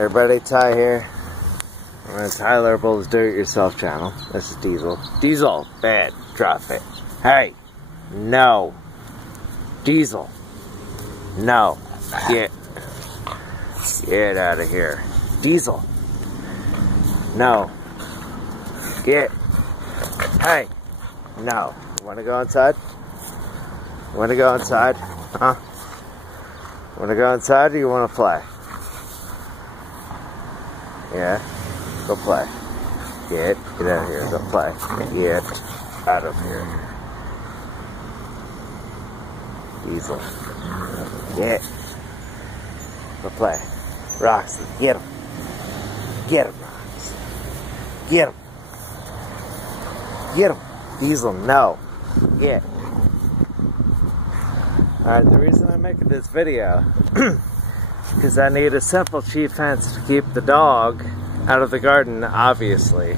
Everybody, Ty here. I'm on Tyler Bull's Do-It-Yourself channel. This is Diesel. Diesel, bad, drop it. Hey, no. Diesel, no. Get out of here. Diesel, no. Hey, no. You wanna go inside? You wanna go inside? Huh? You wanna go inside or you wanna play? Yeah, go play. Get out of here, go play. Get out of here. Diesel. Go play. Roxy, get him. Get him, Roxy. Get him. Get him. Diesel, no. Alright, the reason I'm making this video because I need a simple cheap fence to keep the dog out of the garden, obviously.